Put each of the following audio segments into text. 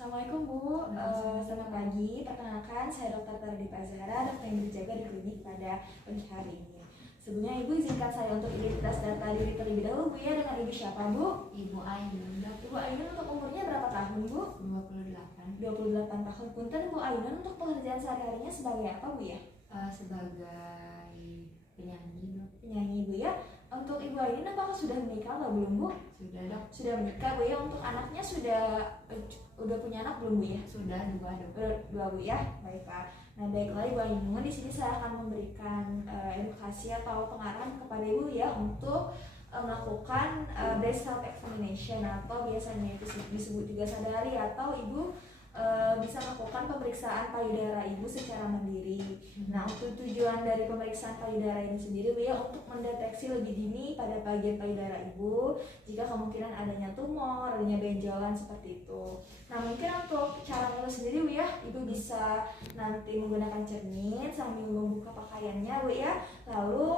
Assalamualaikum Bu, selamat pagi. Perkenalkan, saya Dr. Tardita Zahra, dokter yang berjaga di klinik pada pagi hari ini. Sebelumnya Ibu izinkan saya untuk identitas data diri terlebih dahulu Bu ya, dengan Ibu siapa Bu? Ibu Ainun. Ibu Ainun untuk umurnya berapa tahun Bu? 28. 28 tahun. Punten Bu Ainun untuk pekerjaan sehari-harinya sebagai apa Bu ya? Sebagai penyanyi. Penyanyi Bu ya. Untuk Ibu Ainun apakah sudah menikah atau belum Bu? Sudah dok. Sudah menikah Bu ya. Untuk anaknya udah punya anak belum Bu ya? Sudah dua dok. Dua Bu ya. Baiklah. Nah baiklah Ibu Ainun, di sini saya akan memberikan edukasi atau pengarahan kepada Ibu ya untuk melakukan breast health examination atau biasanya itu disebut juga sadari, atau Ibu bisa melakukan pemeriksaan payudara Ibu secara mandiri. Nah, untuk tujuan dari pemeriksaan payudara ini sendiri Bu ya, untuk mendeteksi lebih dini pada bagian payudara Ibu jika kemungkinan adanya tumor, adanya benjolan seperti itu. Nah, mungkin untuk cara itu sendiri Bu ya, Ibu bisa nanti menggunakan cermin sambil membuka pakaiannya Bu ya. Lalu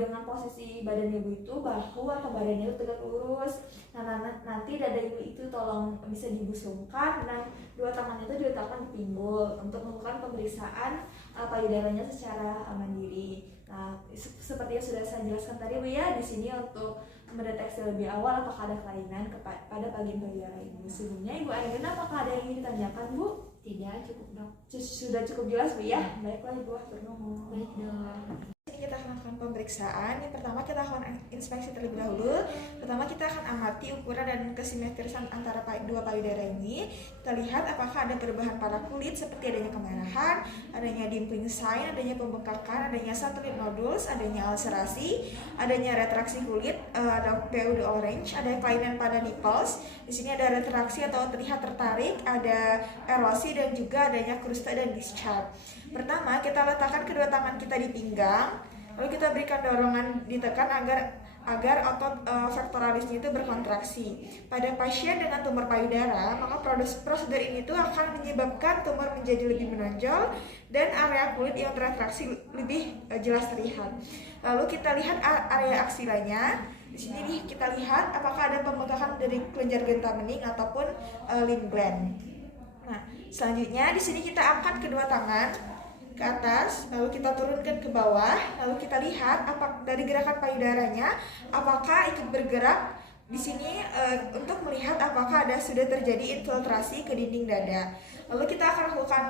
dengan posisi badan Ibu itu bahu atau badannya itu tegak lurus. Nah, nanti dada Ibu itu tolong bisa dibusungkan dan dua tangan itu diletakkan di pinggul untuk melakukan pemeriksaan payudaranya secara mandiri. Nah, seperti yang sudah saya jelaskan tadi Bu ya, di sini untuk mendeteksi lebih awal apakah ada kelainan pada bagian payudara Ibu. Sebelumnya Ibu Ainun, apakah ada yang ingin ditanyakan Bu? Tidak, cukup dok. Sudah cukup jelas Bu ya? Baiklah Ibu, bernomor. Baik dok. Kita akan melakukan pemeriksaan. Yang pertama kita akan inspeksi terlebih dahulu. Pertama kita akan amati ukuran dan kesimetrisan antara dua payudara ini. Kita lihat apakah ada perubahan pada kulit seperti adanya kemerahan, adanya dimpling sign, adanya pembengkakan, adanya satelit nodules, adanya ulcerasi, adanya retraksi kulit, ada PUD orange, ada kelainan pada nipples. Di sini ada retraksi atau terlihat tertarik, ada erosi dan juga adanya krusta dan discharge. Pertama, kita letakkan kedua tangan kita di pinggang, lalu kita berikan dorongan ditekan agar otot pectoralisnya itu berkontraksi. Pada pasien dengan tumor payudara, maka prosedur ini tuh akan menyebabkan tumor menjadi lebih menonjol dan area kulit yang terretraksi lebih jelas terlihat. Lalu kita lihat area aksilanya. Di sini nih kita lihat apakah ada pembengkakan dari kelenjar getah bening ataupun lymph gland. Nah, selanjutnya di sini kita angkat kedua tangan ke atas, lalu kita turunkan ke bawah, lalu kita lihat dari gerakan payudaranya apakah ikut bergerak di sini untuk melihat apakah sudah terjadi infiltrasi ke dinding dada. Lalu kita akan lakukan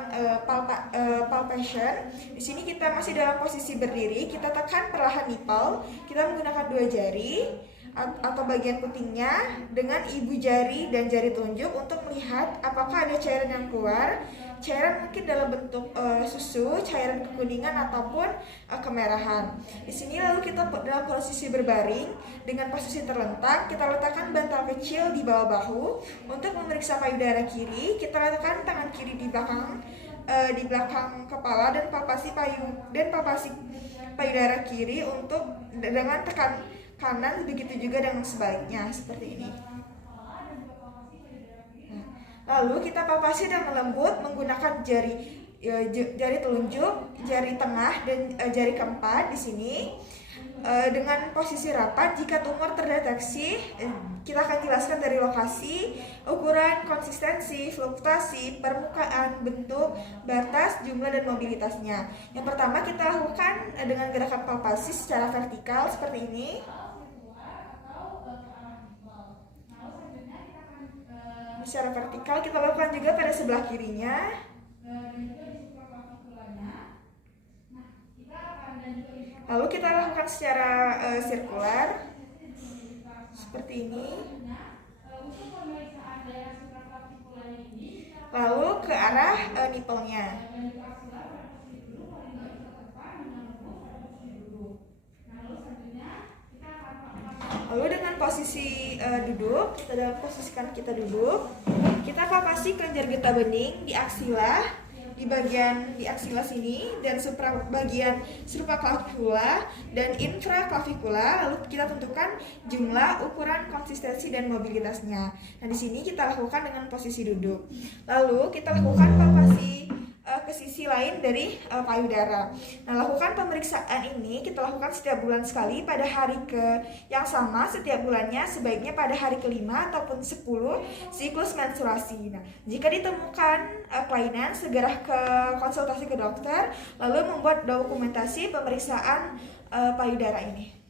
palpation. Di sini kita masih dalam posisi berdiri, kita tekan perlahan nipple, kita menggunakan dua jari atau bagian putingnya dengan ibu jari dan jari telunjuk untuk melihat apakah ada cairan yang keluar. Cairan mungkin dalam bentuk susu, cairan kekuningan ataupun kemerahan. Di sini lalu kita dalam posisi berbaring dengan posisi terlentang, kita letakkan bantal kecil di bawah bahu untuk memeriksa payudara kiri. Kita letakkan tangan kiri di belakang kepala dan palpasi payudara kiri untuk dengan tekan kanan, begitu juga dengan sebaliknya seperti ini. Lalu kita palpasi dengan lembut menggunakan jari telunjuk, jari tengah dan jari keempat di sini dengan posisi rapat. Jika tumor terdeteksi, kita akan jelaskan dari lokasi, ukuran, konsistensi, fluktuasi, permukaan, bentuk, batas, jumlah dan mobilitasnya. Yang pertama kita lakukan dengan gerakan palpasi secara vertikal seperti ini. Secara vertikal kita lakukan juga pada sebelah kirinya. Lalu kita lakukan secara sirkular seperti ini. Lalu ke arah nipple-nya. Lalu dengan posisi duduk, kita dalam posisikan kita duduk, kita palpasi kelenjar getah bening di aksila, di bagian di aksila sini dan bagian supraclavicula dan infraclavicula. Lalu kita tentukan jumlah, ukuran, konsistensi dan mobilitasnya. Nah, di sini kita lakukan dengan posisi duduk. Lalu kita lakukan palpasi ke sisi lain dari payudara. Nah, lakukan pemeriksaan ini kita lakukan setiap bulan sekali pada hari yang sama setiap bulannya, sebaiknya pada hari kelima ataupun 10 siklus menstruasi. Nah, jika ditemukan kelainan, segera ke konsultasi ke dokter lalu membuat dokumentasi pemeriksaan payudara ini.